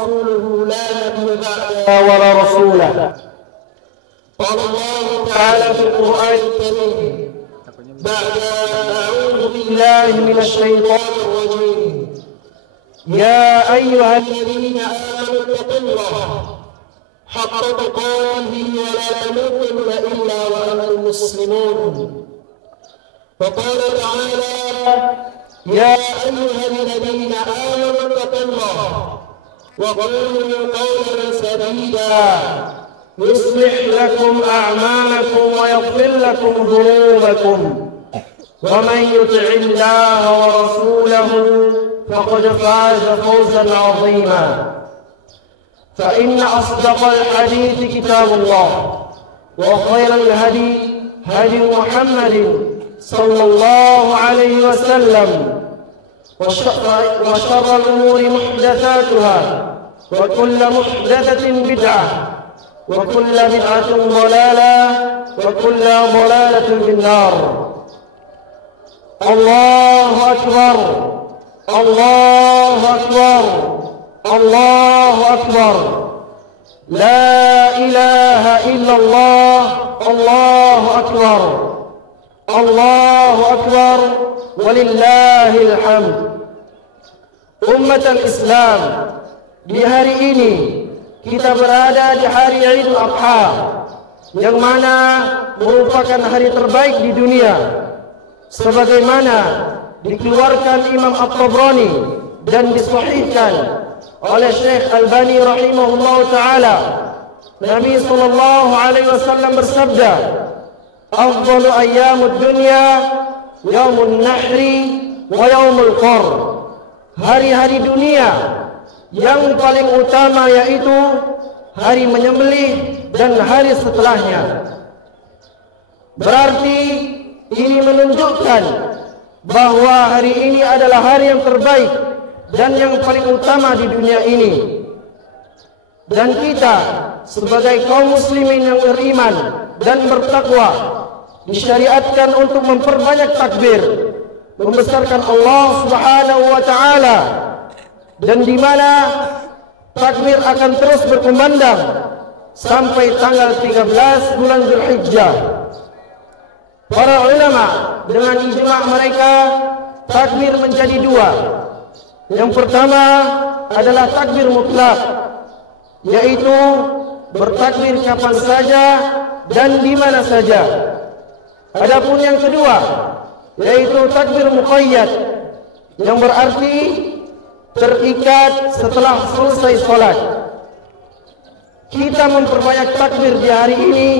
ورسوله لا نبي بعده ولا رسوله. قال الله تعالى في القرآن الكريم بعد أعوذ بالله من الشيطان الرجيم: يا أيها الذين آمنوا اتقوا الله حق تقاته ولا تموتن إلا وأنتم مسلمون. وقال تعالى: يا أيها الذين آمنوا اتقوا الله وقولوا قولا سديدا يصلح لكم أعمالكم ويغفر لكم ذنوبكم ومن يطع الله ورسوله فقد فاز فوزا عظيما. فإن أصدق الحديث كتاب الله وخير الهدي هدي محمد صلى الله عليه وسلم وشر الأمور محدثاتها وكل محدثة بدعة وكل بدعة ضلالة وكل ضلالة في النار. الله أكبر الله أكبر الله أكبر. لا إله إلا الله. الله أكبر الله أكبر ولله الhamd. Umat al-Islam, di hari ini kita berada di hari Idul Adha, yang mana merupakan hari terbaik di dunia, sebagaimana dikeluarkan Imam At-Tabrani dan disahihkan oleh Syekh Albani rahimahullah taala. Nabi sallallahu alaihi wasallam bersabda, afdalu ayyamud dunya yaumun nahri wa yaumul qar. Hari-hari dunia yang paling utama yaitu hari menyembelih dan hari setelahnya. Berarti ini menunjukkan bahwa hari ini adalah hari yang terbaik dan yang paling utama di dunia ini. Dan kita sebagai kaum muslimin yang beriman dan bertakwa disyariatkan untuk memperbanyak takbir, membesarkan Allah Subhanahu wa taala, dan di mana takbir akan terus berkumandang sampai tanggal 13 bulan Zulhijjah. Para ulama dengan ijma' mereka takbir menjadi dua. Yang pertama adalah takbir mutlak, yaitu bertakbir kapan saja dan di mana saja. Adapun yang kedua yaitu takbir muqayyad, yang berarti terikat setelah selesai salat. Kita memperbanyak takbir di hari ini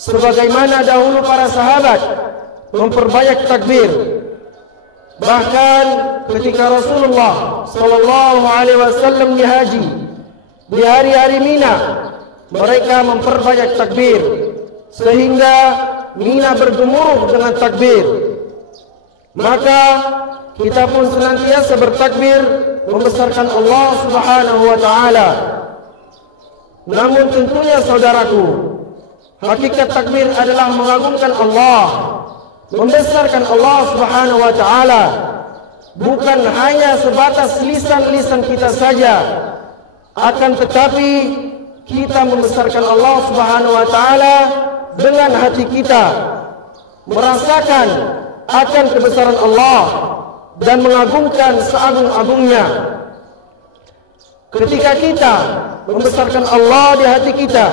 sebagaimana dahulu para sahabat memperbanyak takbir. Bahkan ketika Rasulullah sallallahu alaihi wasallam dihaji di hari-hari Mina, mereka memperbanyak takbir sehingga Mina bergemuruh dengan takbir. Maka kita pun senantiasa bertakbir membesarkan Allah Subhanahu wa taala. Namun tentunya saudaraku, hakikat takbir adalah mengagungkan Allah, membesarkan Allah Subhanahu wa taala, bukan hanya sebatas lisan-lisan kita saja, akan tetapi kita membesarkan Allah Subhanahu wa taala dengan hati kita, merasakan akan kebesaran Allah dan mengagungkan seagung-agungnya. Ketika kita membesarkan Allah di hati kita,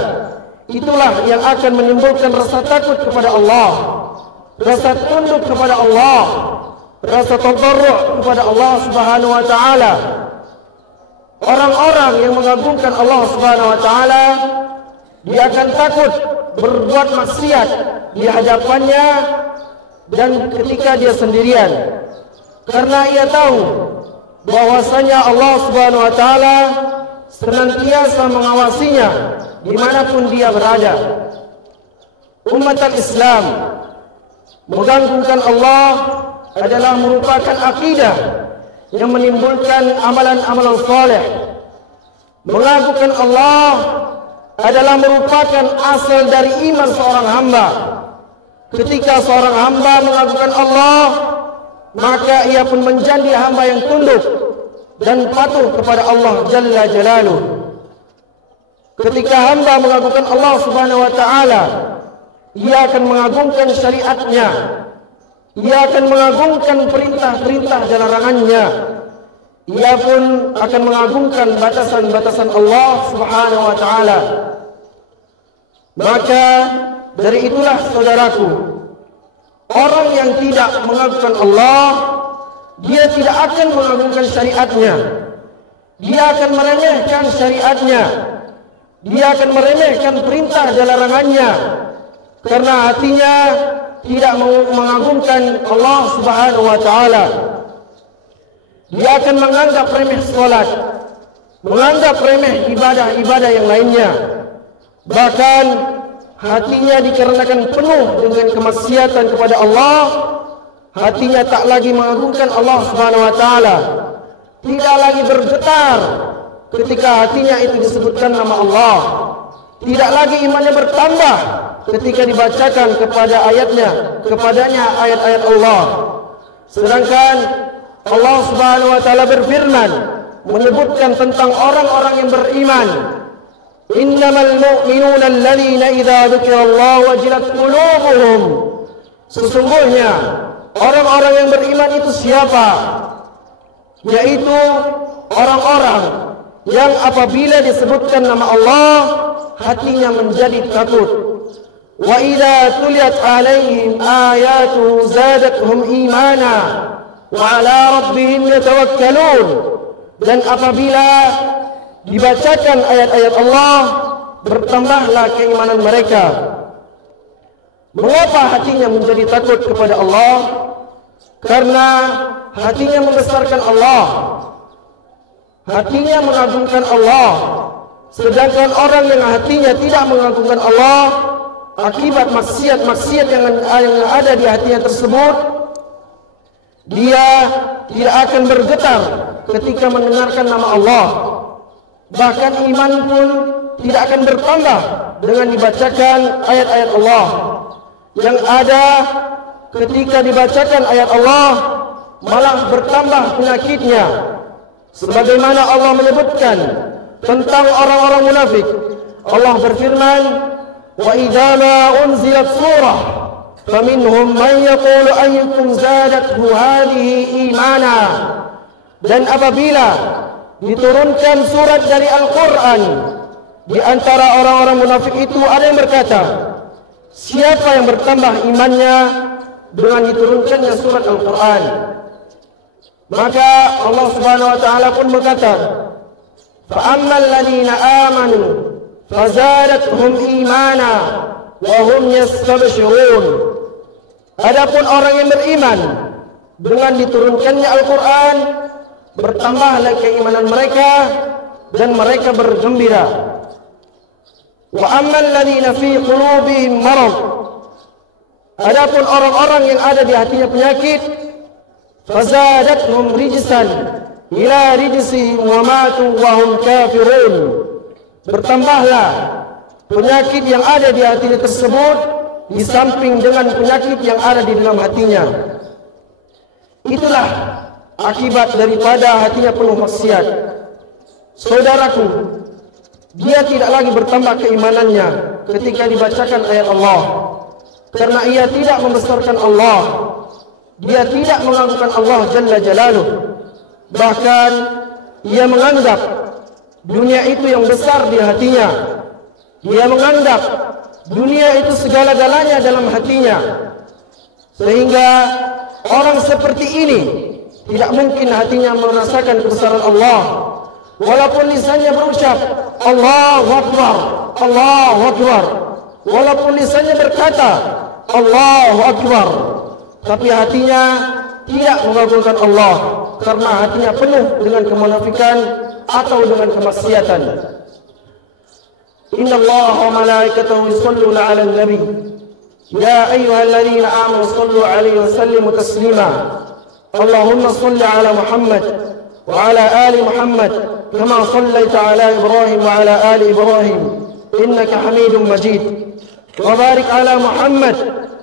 itulah yang akan menimbulkan rasa takut kepada Allah, rasa tunduk kepada Allah, rasa tadarru' kepada Allah Subhanahu wa taala. Orang-orang yang mengagungkan Allah Subhanahu wa taala, dia akan takut berbuat maksiat di hadapannya dan ketika dia sendirian, karena ia tahu bahwasanya Allah Subhanahu wa taala senantiasa mengawasinya dimanapun dia berada. Umat Islam, mengagungkan Allah adalah merupakan akidah yang menimbulkan amalan-amalan saleh. Mengagungkan Allah adalah merupakan asal dari iman seorang hamba. Ketika seorang hamba mengagungkan Allah, maka ia pun menjadi hamba yang tunduk, dan patuh kepada Allah Jalla Jalaluh. Ketika hamba mengagungkan Allah Subhanahu wa taala, ia akan mengagungkan syariatnya, ia akan mengagungkan perintah-perintah dan larangannya, ia pun akan mengagungkan batasan-batasan Allah Subhanahu wa taala. Maka dari itulah saudaraku, orang yang tidak mengagungkan Allah, dia tidak akan mengagungkan syariatnya, dia akan meremehkan syariatnya, dia akan meremehkan perintah dan larangannya, karena hatinya tidak mengagungkan Allah Subhanahu wa taala. Dia akan menganggap remeh salat, menganggap remeh ibadah-ibadah yang lainnya. Bahkan hatinya dikarenakan penuh dengan kemaksiatan kepada Allah, hatinya tak lagi mengagungkan Allah Subhanahu wa taala, tidak lagi bergetar ketika hatinya itu disebutkan nama Allah, tidak lagi imannya bertambah ketika dibacakan kepadanya ayat-ayat Allah. Sedangkan Allah Subhanahu wa taala berfirman menyebutkan tentang orang-orang yang beriman, innamal mu'minuna alladzina idza dzukirallahu wajilat qulubuhum. Sesungguhnya orang-orang yang beriman itu siapa? Yaitu orang-orang yang apabila disebutkan nama Allah, hatinya menjadi takut. Wa idza tuliyat alaihim ayatuhu zadatuhum imana wa ala rabbihim yatawakkalun. Dan apabila dibacakan ayat-ayat Allah, bertambahlah keimanan mereka. Mengapa hatinya menjadi takut kepada Allah? Karena hatinya membesarkan Allah, hatinya mengagungkan Allah. Sedangkan orang yang hatinya tidak mengagungkan Allah, akibat maksiat-maksiat yang ada di hatinya tersebut, dia tidak akan bergetar ketika mendengarkan nama Allah. Bahkan iman pun tidak akan bertambah dengan dibacakan ayat-ayat Allah. Yang ada ketika dibacakan ayat Allah, malah bertambah penyakitnya. Sebagaimana Allah menyebutkan tentang orang-orang munafik, Allah berfirman, wa idza ma unzilat surah faminhum man yaqulu ayyukum zadathu hadhihi imana. Dan apabila diturunkan surat dari Al-Quran, di antara orang-orang munafik itu ada yang berkata, siapa yang bertambah imannya dengan diturunkannya surat Al-Quran? Maka Allah Subhanahu wa taala pun berkata, fa ammal ladzina amanu fazadathum imana wa hum yastabshirun. Adapun orang yang beriman, dengan diturunkannya Al-Quran, bertambahlah keimanan mereka dan mereka bergembira. Wa ammal ladzina fi qulubihim marad. Adapun orang-orang yang ada di hatinya penyakit, fazadathum rijsan ila rijsihim wa matu wa hum kafirun. Bertambahlah penyakit yang ada di hatinya tersebut di samping dengan penyakit yang ada di dalam hatinya. Itulah akibat daripada hatinya penuh maksiat. Saudaraku, dia tidak lagi bertambah keimanannya ketika dibacakan ayat Allah, karena ia tidak membesarkan Allah, dia tidak mengagungkan Allah Jalla Jalaluh. Bahkan ia menganggap dunia itu yang besar di hatinya, dia menganggap dunia itu segala-galanya dalam hatinya, sehingga orang seperti ini tidak mungkin hatinya merasakan kebesaran Allah. Walaupun lisannya berucap Allahu Akbar, Allahu Akbar, walaupun lisannya berkata Allahu Akbar, tapi hatinya tidak mengagungkan Allah, karena hatinya penuh dengan kemunafikan atau dengan kemaksiatan. Inna Allah wa malaikatahu yusalluna 'alan nabi ya ayyuhalladzina amanu sallu 'alaihi wa sallimu taslima. Allahumma salli 'ala Muhammad wa 'ala ali Muhammad kama sallaita 'ala Ibrahim wa 'ala ali Ibrahim innaka Hamidum Majid. Wa barik 'ala Muhammad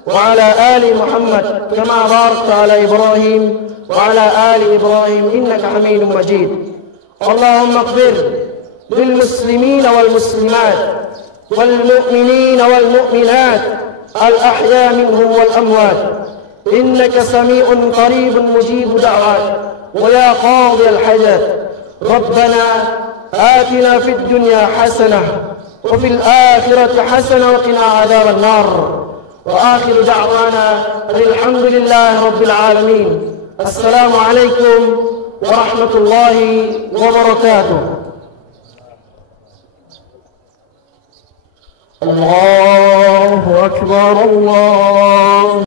wa 'ala ali Muhammad kama barakta 'ala Ibrahim وعلى آل إبراهيم إنك حميد مجيد. اللهم اغفر للمسلمين والمسلمات والمؤمنين والمؤمنات الأحياء منهم والأموات إنك سميع قريب مجيب دعوات ويا قاضي الحاجات. ربنا آتنا في الدنيا حسنة وفي الآخرة حسنة وقنا عذاب النار. وآخر دعوانا الحمد لله رب العالمين. السلام عليكم ورحمة الله وبركاته. الله أكبر الله